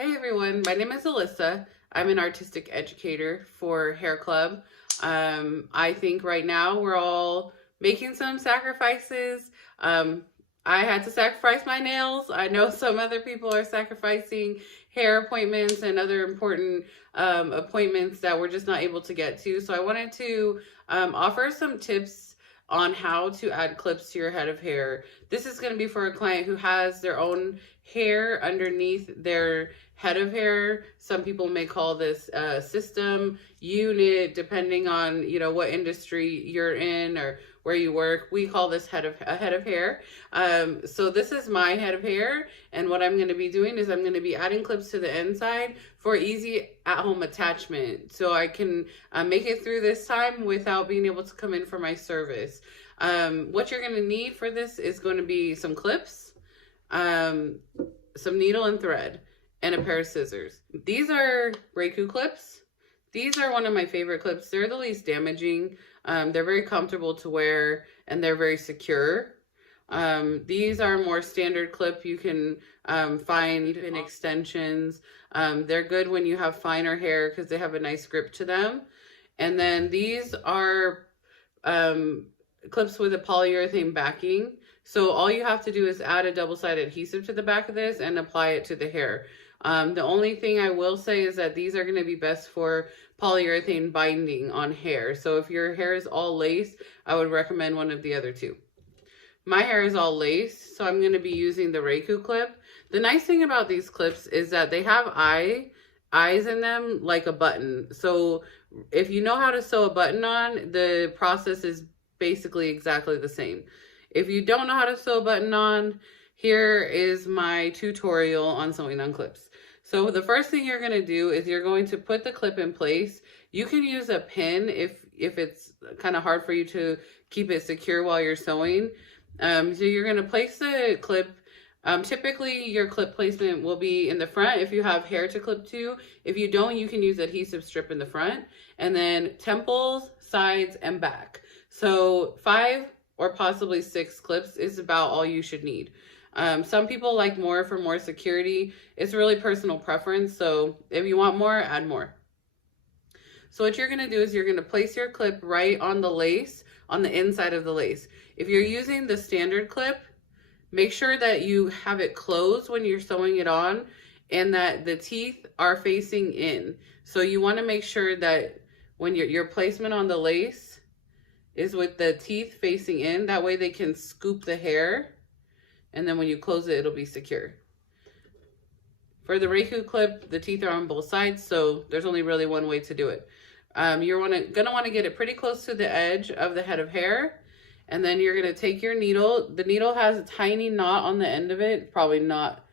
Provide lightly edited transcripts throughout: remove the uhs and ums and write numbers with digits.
Hey everyone, my name is Alyssa. I'm an artistic educator for Hair Club. I think right now we're all making some sacrifices. Um, I had to sacrifice my nails. I know some other people are sacrificing hair appointments and other important appointments that we're just not able to get to. So I wanted to offer some tips on how to add clips to your head of hair. This is going to be for a client who has their own hair underneath their head of hair. Some people may call this a system, unit, depending on what industry you're in or where you work. We call this a head of hair. So this is my head of hair, and what I'm going to be doing is I'm going to be adding clips to the inside for easy at-home attachment, so I can make it through this time without being able to come in for my service. What you're going to need for this is going to be some clips, some needle and thread, and a pair of scissors. These are Reiku clips. These are one of my favorite clips. They're the least damaging. They're very comfortable to wear, and they're very secure. These are more standard clip. You can find in extensions. They're good when you have finer hair because they have a nice grip to them. And then these are clips with a polyurethane backing. So all you have to do is add a double-sided adhesive to the back of this and apply it to the hair. The only thing I will say is that these are going to be best for polyurethane binding on hair. So if your hair is all lace, I would recommend one of the other two. My hair is all lace, so I'm going to be using the Reiku clip. The nice thing about these clips is that they have eyes in them like a button. So if you know how to sew a button on, the process is basically exactly the same. If you don't know how to sew a button on, here is my tutorial on sewing on clips. So the first thing you're going to do is you're going to put the clip in place. You can use a pin if it's kind of hard for you to keep it secure while you're sewing. So you're going to place the clip. Typically your clip placement will be in the front if you have hair to clip to. If you don't, you can use adhesive strip in the front, and then temples, sides, and back. So 5 or possibly 6 clips is about all you should need. Some people like more for more security. It's really personal preference. So if you want more, add more. So what you're going to do is you're going to place your clip right on the lace, on the inside of the lace. If you're using the standard clip, make sure that you have it closed when you're sewing it on and that the teeth are facing in. So you want to make sure that when your placement on the lace is with the teeth facing in, that way they can scoop the hair, and then when you close it, it'll be secure. For the Reiku clip, the teeth are on both sides, so there's only really one way to do it. You're gonna want to get it pretty close to the edge of the head of hair, and then you're gonna take your needle. The needle has a tiny knot on the end of it, probably not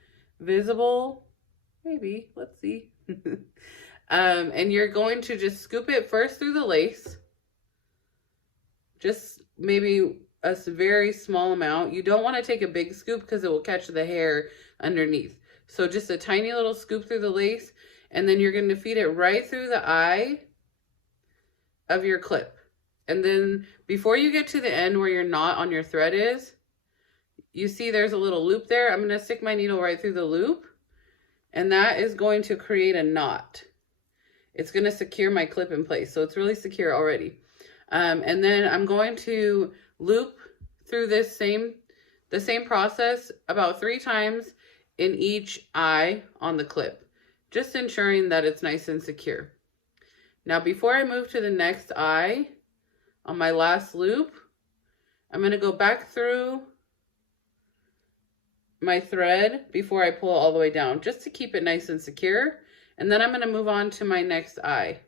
visible. Maybe, let's see. And you're going to just scoop it first through the lace. Just maybe a very small amount. You don't want to take a big scoop because it will catch the hair underneath. So just a tiny little scoop through the lace, and then you're going to feed it right through the eye of your clip. And then before you get to the end where your knot on your thread is, you see there's a little loop there. I'm going to stick my needle right through the loop, and that is going to create a knot. It's going to secure my clip in place. So it's really secure already. And then I'm going to loop through the same process about 3 times in each eye on the clip, just ensuring that it's nice and secure. Now, before I move to the next eye, on my last loop, I'm going to go back through my thread before I pull all the way down, just to keep it nice and secure. And then I'm going to move on to my next eye.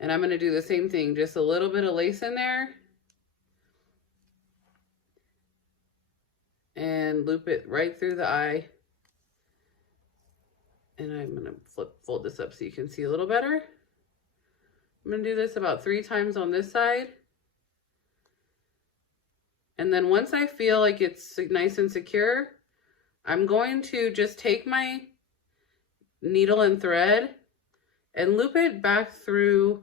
And I'm going to do the same thing, just a little bit of lace in there. And loop it right through the eye. And I'm going to fold this up so you can see a little better. I'm going to do this about 3 times on this side. And then once I feel like it's nice and secure, I'm going to just take my needle and thread and loop it back through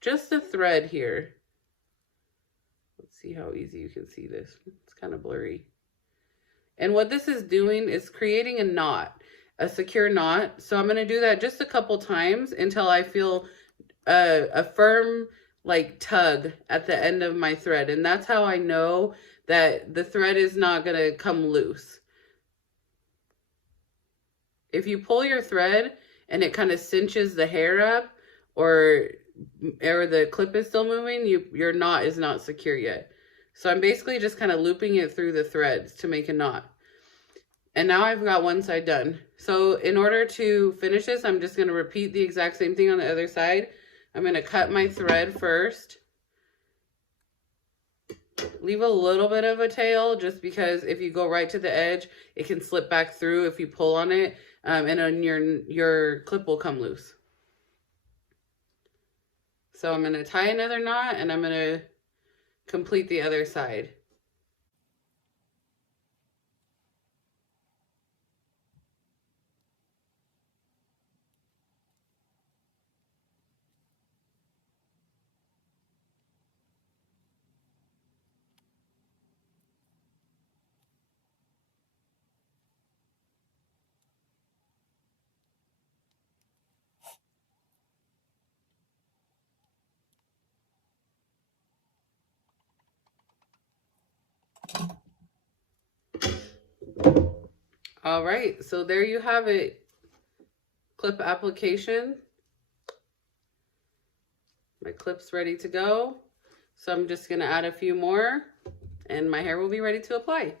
just the thread here. Let's see how easy you can see this. It's kind of blurry. And what this is doing is creating a knot. a secure knot. So I'm going to do that just a couple times until I feel a firm like tug at the end of my thread. And that's how I know that the thread is not going to come loose. If you pull your thread and it kind of cinches the hair up, or the clip is still moving, your knot is not secure yet. So I'm basically just kind of looping it through the threads to make a knot. And now I've got one side done. So in order to finish this, I'm just going to repeat the exact same thing on the other side. I'm going to cut my thread first. Leave a little bit of a tail, just because if you go right to the edge, it can slip back through if you pull on it, and then your clip will come loose. So I'm going to tie another knot, and I'm going to complete the other side. All right, so there you have it. Clip application. My clip's ready to go. So I'm just going to add a few more and my hair will be ready to apply.